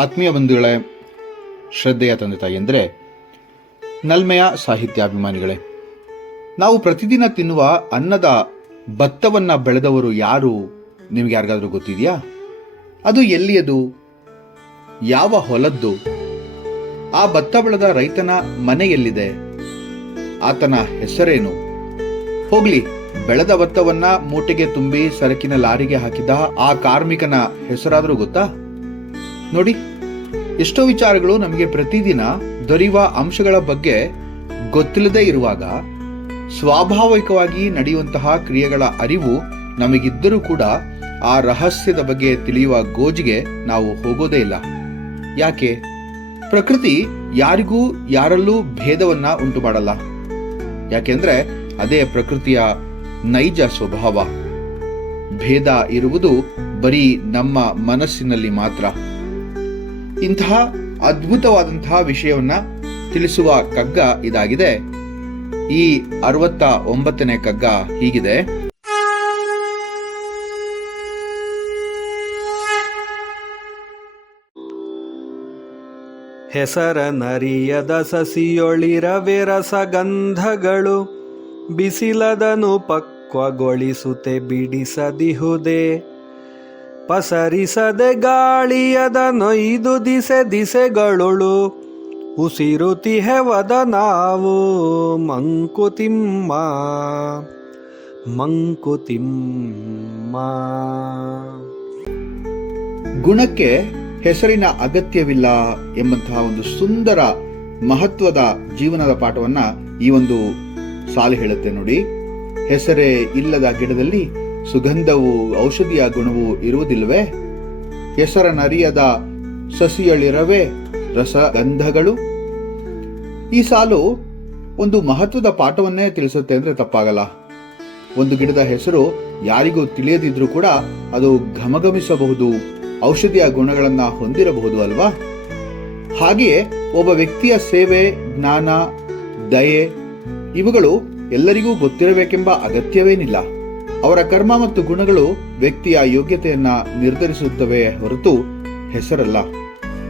ಆತ್ಮೀಯ ಬಂಧುಗಳೇ, ಶ್ರದ್ಧೆಯ ತಂದೆ ತಾಯಿಯಂದರೆ, ನಲ್ಮೆಯ ಸಾಹಿತ್ಯಾಭಿಮಾನಿಗಳೇ, ನಾವು ಪ್ರತಿದಿನ ತಿನ್ನುವ ಅನ್ನದ ಭತ್ತವನ್ನು ಬೆಳೆದವರು ಯಾರು ನಿಮಗೆ ಯಾರಿಗಾದರೂ ಗೊತ್ತಿದೆಯಾ? ಅದು ಎಲ್ಲಿಯದು? ಯಾವ ಹೊಲದ್ದು? ಆ ಭತ್ತ ಬೆಳೆದ ರೈತನ ಮನೆ ಎಲ್ಲಿದೆ? ಆತನ ಹೆಸರೇನು? ಹೋಗ್ಲಿ, ಬೆಳೆದ ಭತ್ತವನ್ನ ಮೂಟೆಗೆ ತುಂಬಿ ಸರಕಿನ ಲಾರಿಗೆ ಹಾಕಿದ ಆ ಕಾರ್ಮಿಕನ ಹೆಸರಾದರೂ ಗೊತ್ತಾ? ನೋಡಿ, ಎಷ್ಟೋ ವಿಚಾರಗಳು ನಮಗೆ ಪ್ರತಿದಿನ ದೊರೆಯುವ ಅಂಶಗಳ ಬಗ್ಗೆ ಗೊತ್ತಿಲ್ಲದೆ ಇರುವಾಗ ಸ್ವಾಭಾವಿಕವಾಗಿ ನಡೆಯುವಂತಹ ಕ್ರಿಯೆಗಳ ಅರಿವು ನಮಗಿದ್ದರೂ ಕೂಡ ಆ ರಹಸ್ಯದ ಬಗ್ಗೆ ತಿಳಿಯುವ ಗೋಜಿಗೆ ನಾವು ಹೋಗೋದೇ ಇಲ್ಲ. ಯಾಕೆ? ಪ್ರಕೃತಿ ಯಾರಿಗೂ ಯಾರಲ್ಲೂ ಭೇದವನ್ನ ಉಂಟು ಮಾಡಲ್ಲ. ಯಾಕೆಂದ್ರೆ ಅದೇ ಪ್ರಕೃತಿಯ ನೈಜ ಸ್ವಭಾವ. ಭೇದ ಇರುವುದು ಬರೀ ನಮ್ಮ ಮನಸ್ಸಿನಲ್ಲಿ ಮಾತ್ರ. ಇಂತಹ ಅದ್ಭುತವಾದಂತಹ ವಿಷಯವನ್ನ ತಿಳಿಸುವ ಕಗ್ಗ ಇದಾಗಿದೆ. ಈ 69ನೇ ಕಗ್ಗ ಹೀಗಿದೆ. ಹೆಸರನರಿಯದ ಸಸಿಯೊಳಿರವೆ ರಸಗಂಧಗಳು, ಬಿಸಿಲದನು ಪಕ್ವಗೊಳಿಸುತ್ತೆ ಬಿಡಿಸದಿಹುದೇ. ಪಸರಿಸದೆ ಗಾಳಿಯದ ನೊಯ್ದು ದಿಸೆ ದಿಸೆಗಳುಳು, ಉಸಿರುತಿಹೆವದ ನಾವು ಮಂಕುತಿಮ್ಮ ಮಂಕುತಿಮ್ಮ. ಗುಣಕ್ಕೆ ಹೆಸರಿನ ಅಗತ್ಯವಿಲ್ಲ ಎಂಬಂತಹ ಒಂದು ಸುಂದರ ಮಹತ್ವದ ಜೀವನದ ಪಾಠವನ್ನ ಈ ಒಂದು ಸಾಲು ಹೇಳುತ್ತೆ ನೋಡಿ. ಹೆಸರೇ ಇಲ್ಲದ ಗಿಡದಲ್ಲಿ ಸುಗಂಧವು ಔಷಧಿಯ ಗುಣವು ಇರುವುದಿಲ್ಲವೇ? ಹೆಸರನರಿಯದ ಸಸಿಯಳಿರವೇ ರಸಗಂಧಗಳು. ಈ ಸಾಲು ಒಂದು ಮಹತ್ವದ ಪಾಠವನ್ನೇ ತಿಳಿಸುತ್ತೆ ಅಂದ್ರೆ ತಪ್ಪಾಗಲ್ಲ. ಒಂದು ಗಿಡದ ಹೆಸರು ಯಾರಿಗೂ ತಿಳಿಯದಿದ್ರೂ ಕೂಡ ಅದು ಘಮಘಮಿಸಬಹುದು, ಔಷಧಿಯ ಗುಣಗಳನ್ನ ಹೊಂದಿರಬಹುದು ಅಲ್ವಾ? ಹಾಗೆಯೇ ಒಬ್ಬ ವ್ಯಕ್ತಿಯ ಸೇವೆ, ಜ್ಞಾನ, ದಯೆ ಇವುಗಳು ಎಲ್ಲರಿಗೂ ಗೊತ್ತಿರಬೇಕೆಂಬ ಅಗತ್ಯವೇನಿಲ್ಲ. ಅವರ ಕರ್ಮ ಮತ್ತು ಗುಣಗಳು ವ್ಯಕ್ತಿಯ ಯೋಗ್ಯತೆಯನ್ನ ನಿರ್ಧರಿಸುತ್ತವೆ ಹೊರತು ಹೆಸರಲ್ಲ.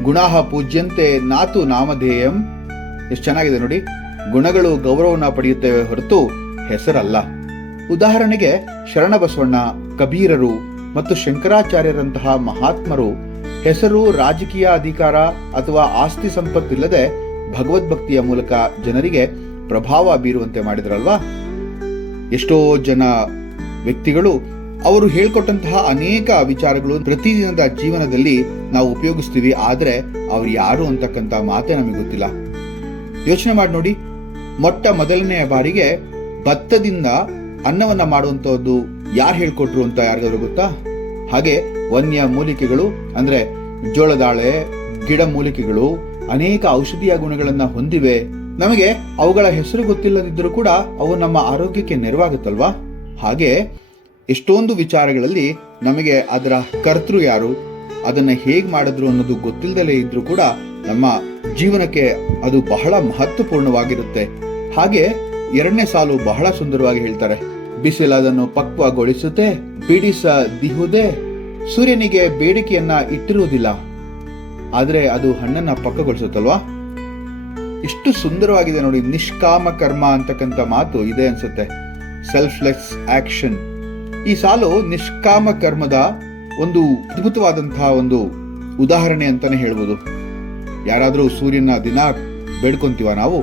ಗುಣಾಹ ಪೂಜ್ಯಂತೆ ನಾತು ನಾಮಧೇಯಂ. ಎಷ್ಟು ಚೆನ್ನಾಗಿದೆ ನೋಡಿ. ಗುಣಗಳು ಗೌರವನ ಪಡೆಯುತ್ತವೆ ಹೊರತು ಹೆಸರಲ್ಲ. ಉದಾಹರಣೆಗೆ ಶರಣಬಸವಣ್ಣ, ಕಬೀರರು ಮತ್ತು ಶಂಕರಾಚಾರ್ಯರಂತಹ ಮಹಾತ್ಮರು ಹೆಸರು, ರಾಜಕೀಯ ಅಧಿಕಾರ ಅಥವಾ ಆಸ್ತಿ ಸಂಪತ್ತಿಲ್ಲದೆ ಭಗವದ್ಭಕ್ತಿಯ ಮೂಲಕ ಜನರಿಗೆ ಪ್ರಭಾವ ಬೀರುವಂತೆ ಮಾಡಿದ್ರಲ್ವಾ? ಎಷ್ಟೋ ಜನ ವ್ಯಕ್ತಿಗಳು ಅವರು ಹೇಳ್ಕೊಟ್ಟಂತಹ ಅನೇಕ ವಿಚಾರಗಳು ಪ್ರತಿದಿನದ ಜೀವನದಲ್ಲಿ ನಾವು ಉಪಯೋಗಿಸ್ತೀವಿ, ಆದ್ರೆ ಅವ್ರು ಯಾರು ಅಂತಕ್ಕಂಥ ಮಾತೇ ನಮಗೆ ಗೊತ್ತಿಲ್ಲ. ಯೋಚನೆ ಮಾಡಿ ನೋಡಿ, ಮೊಟ್ಟ ಮೊದಲನೆಯ ಬಾರಿಗೆ ಭತ್ತದಿಂದ ಅನ್ನವನ್ನ ಮಾಡುವಂತಹದ್ದು ಯಾರು ಹೇಳ್ಕೊಟ್ರು ಅಂತ ಯಾರಿಗಾದ್ರೂ ಗೊತ್ತಾ? ಹಾಗೆ ವನ್ಯ ಮೂಲಿಕೆಗಳು ಅಂದ್ರೆ ಜೋಳದಾಳೆ, ಗಿಡ ಮೂಲಿಕೆಗಳು ಅನೇಕ ಔಷಧೀಯ ಗುಣಗಳನ್ನ ಹೊಂದಿವೆ. ನಮಗೆ ಅವುಗಳ ಹೆಸರು ಗೊತ್ತಿಲ್ಲದಿದ್ದರೂ ಕೂಡ ಅವು ನಮ್ಮ ಆರೋಗ್ಯಕ್ಕೆ ನೆರವಾಗುತ್ತಲ್ವಾ? ಹಾಗೆ ಎಷ್ಟೊಂದು ವಿಚಾರಗಳಲ್ಲಿ ನಮಗೆ ಅದರ ಕರ್ತೃ ಯಾರು, ಅದನ್ನ ಹೇಗ್ ಮಾಡಿದ್ರು ಅನ್ನೋದು ಗೊತ್ತಿಲ್ಲದಲೇ ಇದ್ರೂ ಕೂಡ ನಮ್ಮ ಜೀವನಕ್ಕೆ ಅದು ಬಹಳ ಮಹತ್ವಪೂರ್ಣವಾಗಿರುತ್ತೆ. ಹಾಗೆ 2ನೇ ಸಾಲು ಬಹಳ ಸುಂದರವಾಗಿ ಹೇಳ್ತಾರೆ. ಬಿಸಿಲದನ್ನು ಪಕ್ವಗೊಳಿಸುತ್ತೆ ಬಿಡಿಸದಿಹುದೇ. ಸೂರ್ಯನಿಗೆ ಬೇಡಿಕೆಯನ್ನ ಇಟ್ಟಿರುವುದಿಲ್ಲ, ಆದ್ರೆ ಅದು ಹಣ್ಣನ್ನ ಪಕ್ವಗೊಳಿಸುತ್ತಲ್ವಾ? ಇಷ್ಟು ಸುಂದರವಾಗಿದೆ ನೋಡಿ. ನಿಷ್ಕಾಮ ಕರ್ಮ ಅಂತಕ್ಕಂಥ ಮಾತು ಇದೆ ಅನ್ಸುತ್ತೆ. Selfless action. ಈ ಸಾಲು ನಿಷ್ಕಾಮ ಕರ್ಮದ ಒಂದು ಅದ್ಭುತವಾದಂತಹ ಒಂದು ಉದಾಹರಣೆ ಅಂತಾನೆ ಹೇಳ್ಬೋದು. ಯಾರಾದ್ರೂ ಸೂರ್ಯನ ದಿನ ಬೇಡ್ಕೊಂತೀವ ನಾವು?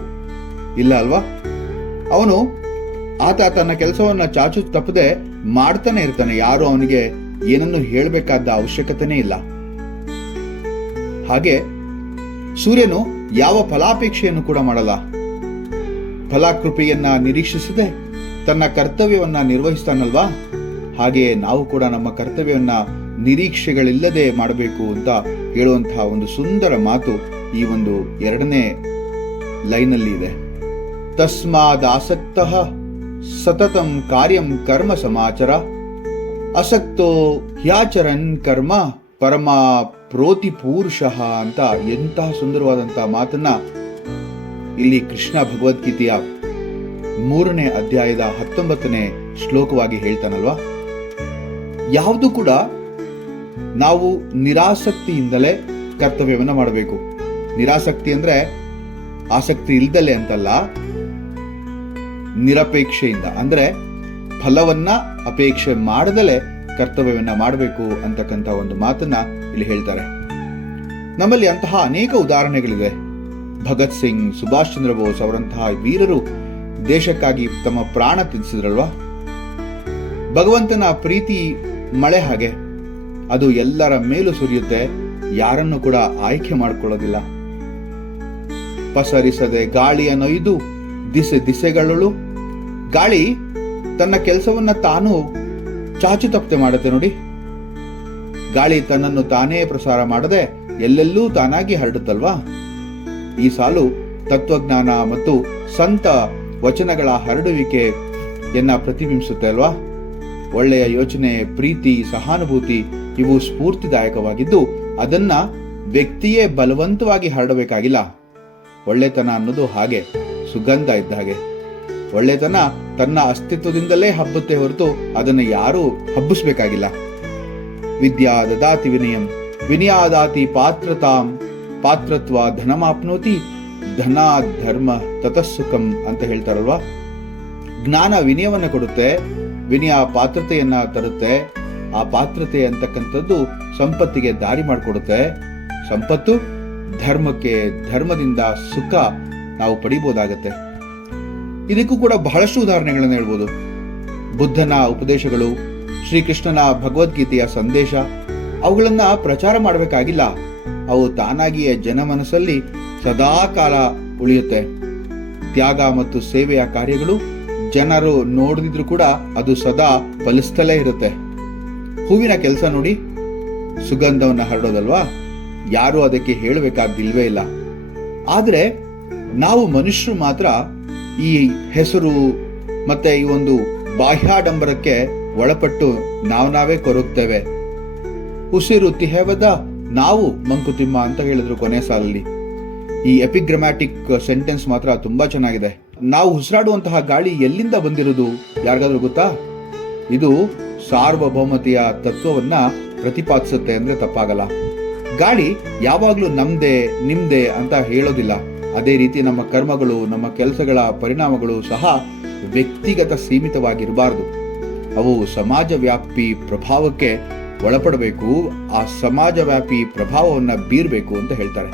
ಇಲ್ಲ ಅಲ್ವಾ? ಅವನು ಆತ ತನ್ನ ಕೆಲಸವನ್ನ ಚಾಚು ತಪ್ಪದೆ ಮಾಡ್ತಾನೆ ಇರ್ತಾನೆ. ಯಾರು ಅವನಿಗೆ ಏನನ್ನು ಹೇಳಬೇಕಾದ ಅವಶ್ಯಕತೆನೇ ಇಲ್ಲ. ಹಾಗೆ ಸೂರ್ಯನು ಯಾವ ಫಲಾಪೇಕ್ಷೆಯನ್ನು ಕೂಡ ಮಾಡಲ್ಲ. ಫಲಾಕೃಪೆಯನ್ನ ನಿರೀಕ್ಷಿಸದೆ ತನ್ನ ಕರ್ತವ್ಯವನ್ನ ನಿರ್ವಹಿಸ್ತಾನಲ್ವಾ? ಹಾಗೆ ನಾವು ಕೂಡ ನಮ್ಮ ಕರ್ತವ್ಯವನ್ನ ನಿರೀಕ್ಷೆಗಳಿಲ್ಲದೆ ಮಾಡಬೇಕು ಅಂತ ಹೇಳುವಂತಹ ಒಂದು ಸುಂದರ ಮಾತು ಈ ಒಂದು 2ನೇ ಲೈನಲ್ಲಿ ಇದೆ. ತಸ್ಮಾದ್ ಆಸಕ್ತಃ ಸತತಂ ಕಾರ್ಯಂ ಕರ್ಮ ಸಮಾಚರ, ಅಸಕ್ತೋ ಹ್ಯಾಚರನ್ ಕರ್ಮ ಪರಮ ಪ್ರೋತಿ ಪೂರುಷಃ ಅಂತ ಎಂತಹ ಸುಂದರವಾದಂತಹ ಮಾತನ್ನ ಇಲ್ಲಿ ಕೃಷ್ಣ ಭಗವದ್ಗೀತೆಯ 3ನೇ ಅಧ್ಯಾಯದ 19ನೇ ಶ್ಲೋಕವಾಗಿ ಹೇಳ್ತಾನಲ್ವಾ? ಯಾವುದು ಕೂಡ ನಾವು ನಿರಾಸಕ್ತಿಯಿಂದಲೇ ಕರ್ತವ್ಯವನ್ನು ಮಾಡಬೇಕು. ನಿರಾಸಕ್ತಿ ಅಂದ್ರೆ ಆಸಕ್ತಿ ಇಲ್ದಲೆ ಅಂತಲ್ಲ, ನಿರಪೇಕ್ಷೆಯಿಂದ ಅಂದ್ರೆ ಫಲವನ್ನ ಅಪೇಕ್ಷೆ ಮಾಡದಲೆ ಕರ್ತವ್ಯವನ್ನ ಮಾಡಬೇಕು ಅಂತಕ್ಕಂಥ ಒಂದು ಮಾತನ್ನ ಇಲ್ಲಿ ಹೇಳ್ತಾರೆ. ನಮ್ಮಲ್ಲಿ ಅಂತಹ ಅನೇಕ ಉದಾಹರಣೆಗಳಿದೆ. ಭಗತ್ ಸಿಂಗ್, ಸುಭಾಷ್ ಚಂದ್ರ ಬೋಸ್ ಅವರಂತಹ ವೀರರು ದೇಶಕ್ಕಾಗಿ ತಮ್ಮ ಪ್ರಾಣ ತ್ಯಜಿಸಿದ್ರಲ್ವಾ. ಭಗವಂತನ ಪ್ರೀತಿ ಮಳೆ ಹಾಗೆ, ಅದು ಎಲ್ಲರ ಮೇಲೂ ಸುರಿಯುತ್ತೆ, ಯಾರನ್ನು ಕೂಡ ಆಯ್ಕೆ ಮಾಡಿಕೊಳ್ಳೋದಿಲ್ಲ. ಪಸರಿಸದೆ ಗಾಳಿಯ ನೊಯ್ದು ದಿಸೆ ದಿಸೆಗಳು. ಗಾಳಿ ತನ್ನ ಕೆಲಸವನ್ನ ತಾನು ಚಾಚು ತಪ್ಪದೆ ಮಾಡುತ್ತೆ ನೋಡಿ. ಗಾಳಿ ತನ್ನನ್ನು ತಾನೇ ಪ್ರಸಾರ ಮಾಡದೆ ಎಲ್ಲೆಲ್ಲೂ ತಾನಾಗಿ ಹರಡುತ್ತಲ್ವಾ. ಈ ಸಾಲು ತತ್ವಜ್ಞಾನ ಮತ್ತು ಸಂತ ವಚನಗಳ ಹರಡುವಿಕೆಯನ್ನ ಪ್ರತಿಬಿಂಬಿಸುತ್ತೆ ಅಲ್ವಾ. ಒಳ್ಳೆಯ ಯೋಚನೆ, ಪ್ರೀತಿ, ಸಹಾನುಭೂತಿ ಇವು ಸ್ಫೂರ್ತಿದಾಯಕವಾಗಿದ್ದು ಅದನ್ನ ವ್ಯಕ್ತಿಯೇ ಬಲವಂತವಾಗಿ ಹರಡಬೇಕಾಗಿಲ್ಲ. ಒಳ್ಳೆತನ ಅನ್ನೋದು ಹಾಗೆ ಸುಗಂಧ ಇದ್ದ ಹಾಗೆ. ಒಳ್ಳೆತನ ತನ್ನ ಅಸ್ತಿತ್ವದಿಂದಲೇ ಹಬ್ಬುತ್ತೆ ಹೊರತು ಅದನ್ನು ಯಾರೂ ಹಬ್ಬಿಸ್ಬೇಕಾಗಿಲ್ಲ. ವಿದ್ಯಾ ದದಾತಿ ವಿನಯಂ ವಿನಯಾದಾತಿ ಪಾತ್ರತಾಂ ಪಾತ್ರತ್ವ ಧನಮಾಪ್ನೋತಿ ಧನ ಧರ್ಮ ತತಸ್ಸುಖಂ ಅಂತ ಹೇಳ್ತಾರಲ್ವಾ. ಜ್ಞಾನ ವಿನಯವನ್ನ ಕೊಡುತ್ತೆ, ವಿನಯ ಪಾತ್ರತೆಯನ್ನ ತರುತ್ತೆ. ಆ ಪಾತ್ರತೆ ಅಂತಕ್ಕಂಥದ್ದು ಸಂಪತ್ತಿಗೆ ದಾರಿ ಮಾಡಿಕೊಡುತ್ತೆ. ಸಂಪತ್ತು ಧರ್ಮಕ್ಕೆ, ಧರ್ಮದಿಂದ ಸುಖ ನಾವು ಪಡಿಬಹುದಾಗತ್ತೆ. ಇದಕ್ಕೂ ಕೂಡ ಬಹಳಷ್ಟು ಉದಾಹರಣೆಗಳನ್ನು ಹೇಳ್ಬೋದು. ಬುದ್ಧನ ಉಪದೇಶಗಳು, ಶ್ರೀಕೃಷ್ಣನ ಭಗವದ್ಗೀತೆಯ ಸಂದೇಶ, ಅವುಗಳನ್ನ ಪ್ರಚಾರ ಮಾಡಬೇಕಾಗಿಲ್ಲ. ಅವು ತಾನಾಗಿಯೇ ಜನಮನಸ್ಸಲ್ಲಿ ಸದಾ ಕಾಲ ಉಳಿಯುತ್ತೆ. ತ್ಯಾಗ ಮತ್ತು ಸೇವೆಯ ಕಾರ್ಯಗಳು ಜನರು ನೋಡದಿದ್ರು ಕೂಡ ಅದು ಸದಾ ಫಲಿಸ್ತಲೇ ಇರುತ್ತೆ. ಹೂವಿನ ಕೆಲಸ ನೋಡಿ, ಸುಗಂಧವನ್ನ ಹರಡೋದಲ್ವಾ. ಯಾರು ಅದಕ್ಕೆ ಹೇಳಬೇಕಾದಿಲ್ವೇ ಇಲ್ಲ. ಆದ್ರೆ ನಾವು ಮನುಷ್ಯರು ಮಾತ್ರ ಈ ಹೆಸರು ಮತ್ತೆ ಈ ಒಂದು ಬಾಹ್ಯಾಡಂಬರಕ್ಕೆ ಒಳಪಟ್ಟು ನಾವೇ ಕೊರಗ್ತೇವೆ. ಉಸಿರು ತಿಹೆವದ ನಾವು ಮಂಕುತಿಮ್ಮ ಅಂತ ಹೇಳಿದ್ರು ಕೊನೆ ಸಾಲಲ್ಲಿ. ಈ ಎಪಿಗ್ರಾಮ್ಯಾಟಿಕ್ ಸೆಂಟೆನ್ಸ್ ಮಾತ್ರ ತುಂಬಾ ಚೆನ್ನಾಗಿದೆ. ನಾವು ಉಸಿರಾಡುವಂತಹ ಗಾಳಿ ಎಲ್ಲಿಂದ ಬಂದಿರುವುದು ಯಾರಿಗಾದ್ರೂ ಗೊತ್ತಾ? ಇದು ಸಾರ್ವಭೌಮತೆಯ ತತ್ವವನ್ನ ಪ್ರತಿಪಾದಿಸುತ್ತೆ ಅಂದ್ರೆ ತಪ್ಪಾಗಲ್ಲ. ಗಾಳಿ ಯಾವಾಗ್ಲೂ ನಮ್ದೇ ನಿಮ್ದೇ ಅಂತ ಹೇಳೋದಿಲ್ಲ. ಅದೇ ರೀತಿ ನಮ್ಮ ಕರ್ಮಗಳು, ನಮ್ಮ ಕೆಲಸಗಳ ಪರಿಣಾಮಗಳು ಸಹ ವ್ಯಕ್ತಿಗತ ಸೀಮಿತವಾಗಿರಬಾರದು. ಅವು ಸಮಾಜ ವ್ಯಾಪಿ ಪ್ರಭಾವಕ್ಕೆ ಒಳಪಡಬೇಕು. ಆ ಸಮಾಜ ವ್ಯಾಪಿ ಪ್ರಭಾವವನ್ನ ಬೀರಬೇಕು ಅಂತ ಹೇಳ್ತಾರೆ.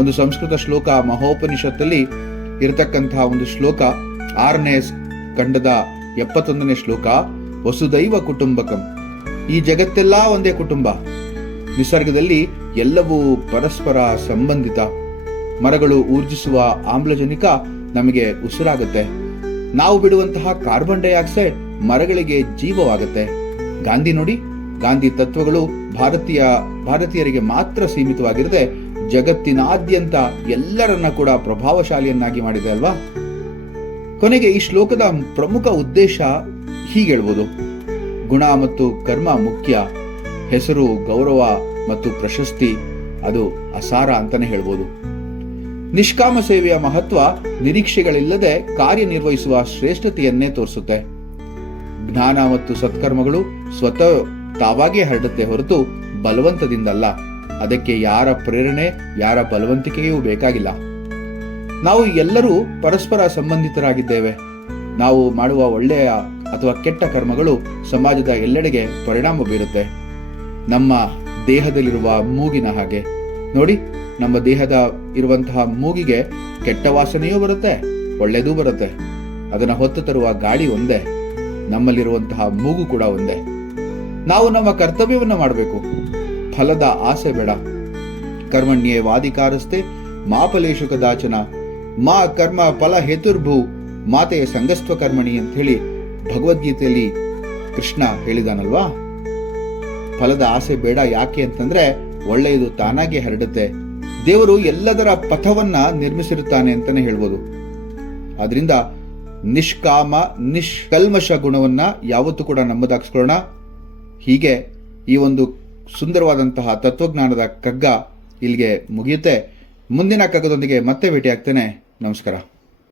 ಒಂದು ಸಂಸ್ಕೃತ ಶ್ಲೋಕ ಮಹೋಪನಿಷತ್ತಲ್ಲಿ ಇರತಕ್ಕಂತಹ ಒಂದು ಶ್ಲೋಕ, 6ನೇ ಖಂಡದ 71ನೇ ಶ್ಲೋಕ, ವಸುದೈವ ಕುಟುಂಬಕಂ. ಈ ಜಗತ್ತೆಲ್ಲ ಒಂದೇ ಕುಟುಂಬ. ನಿಸರ್ಗದಲ್ಲಿ ಎಲ್ಲವೂ ಪರಸ್ಪರ ಸಂಬಂಧಿತ. ಮರಗಳು ಊರ್ಜಿಸುವ ಆಮ್ಲಜನಕ ನಮಗೆ ಉಸಿರಾಗುತ್ತೆ. ನಾವು ಬಿಡುವಂತಹ ಕಾರ್ಬನ್ ಡೈಆಕ್ಸೈಡ್ ಮರಗಳಿಗೆ ಜೀವವಾಗುತ್ತೆ. ಗಾಂಧಿ ನೋಡಿ, ಗಾಂಧಿ ತತ್ವಗಳು ಭಾರತೀಯರಿಗೆ ಮಾತ್ರ ಸೀಮಿತವಾಗಿರದೆ ಜಗತ್ತಿನಾದ್ಯಂತ ಎಲ್ಲರನ್ನ ಕೂಡ ಪ್ರಭಾವಶಾಲಿಯನ್ನಾಗಿ ಮಾಡಿದೆ ಅಲ್ವಾ. ಕೊನೆಗೆ ಈ ಶ್ಲೋಕದ ಪ್ರಮುಖ ಉದ್ದೇಶ ಹೀಗೆ ಹೇಳ್ಬೋದು: ಗುಣ ಮತ್ತು ಕರ್ಮ ಮುಖ್ಯ, ಹೆಸರು, ಗೌರವ ಮತ್ತು ಪ್ರಶಸ್ತಿ ಅದು ಅಸಾರ ಅಂತಾನೆ ಹೇಳ್ಬೋದು. ನಿಷ್ಕಾಮ ಸೇವೆಯ ಮಹತ್ವ ನಿರೀಕ್ಷೆಗಳಿಲ್ಲದೆ ಕಾರ್ಯನಿರ್ವಹಿಸುವ ಶ್ರೇಷ್ಠತೆಯನ್ನೇ ತೋರಿಸುತ್ತೆ. ಜ್ಞಾನ ಮತ್ತು ಸತ್ಕರ್ಮಗಳು ಸ್ವತಃ ತಾವಾಗೇ ಹರಡುತ್ತೆ ಹೊರತು ಬಲವಂತದಿಂದಲ್ಲ. ಅದಕ್ಕೆ ಯಾರ ಪ್ರೇರಣೆ, ಯಾರ ಬಲವಂತಿಕೆಯೂ ಬೇಕಾಗಿಲ್ಲ. ನಾವು ಎಲ್ಲರೂ ಪರಸ್ಪರ ಸಂಬಂಧಿತರಾಗಿದ್ದೇವೆ. ನಾವು ಮಾಡುವ ಒಳ್ಳೆಯ ಅಥವಾ ಕೆಟ್ಟ ಕರ್ಮಗಳು ಸಮಾಜದ ಎಲ್ಲೆಡೆಗೆ ಪರಿಣಾಮ ಬೀರುತ್ತೆ. ನಮ್ಮ ದೇಹದಲ್ಲಿರುವ ಮೂಗಿನ ಹಾಗೆ ನೋಡಿ, ನಮ್ಮ ದೇಹದ ಇರುವಂತಹ ಮೂಗಿಗೆ ಕೆಟ್ಟ ವಾಸನೆಯೂ ಬರುತ್ತೆ, ಒಳ್ಳೆಯದೂ ಬರುತ್ತೆ. ಅದನ್ನ ಹೊತ್ತು ತರುವ ಗಾಳಿ ಒಂದೇ, ನಮ್ಮಲ್ಲಿರುವಂತಹ ಮೂಗು ಕೂಡ ಒಂದೇ. ನಾವು ನಮ್ಮ ಕರ್ತವ್ಯವನ್ನ ಮಾಡಬೇಕು, ಫಲದ ಆಸೆ ಬೇಡ. ಕರ್ಮಣ್ಯೇ ವಾದಿಕಾರಸ್ತೆ ಮಾ ಫಲೇಶು ಕದಾಚನ ಮಾ ಕರ್ಮ ಫಲ ಹೇತುರ್ಭೂ ಮಾತೆಯ ಸಂಗಸ್ತ್ವ ಕರ್ಮಣಿ ಅಂತ ಹೇಳಿ ಭಗವದ್ಗೀತೆಯಲ್ಲಿ ಕೃಷ್ಣ ಹೇಳಿದಾನಲ್ವಾ. ಫಲದ ಆಸೆ ಬೇಡ. ಯಾಕೆ ಅಂತಂದ್ರೆ ಒಳ್ಳೆಯದು ತಾನಾಗಿ ಹರಡುತ್ತೆ. ದೇವರು ಎಲ್ಲದರ ಪಥವನ್ನ ನಿರ್ಮಿಸಿರುತ್ತಾನೆ ಅಂತಾನೆ ಹೇಳ್ಬೋದು. ಆದ್ರಿಂದ ನಿಷ್ಕಾಮ ನಿಷ್ಕಲ್ಮಶ ಗುಣವನ್ನ ಯಾವತ್ತೂ ಕೂಡ ನಮ್ಮದಾಗಿಸ್ಕೊಳ್ಳೋಣ. ಹೀಗೆ ಈ ಒಂದು ಸುಂದರವಾದಂತಹ ತತ್ವಜ್ಞಾನದ ಕಗ್ಗ ಇಲ್ಲಿಗೆ ಮುಗಿಯುತ್ತೆ. ಮುಂದಿನ ಕಗ್ಗದೊಂದಿಗೆ ಮತ್ತೆ ಭೇಟಿ ಆಗ್ತೇನೆ. ನಮಸ್ಕಾರ.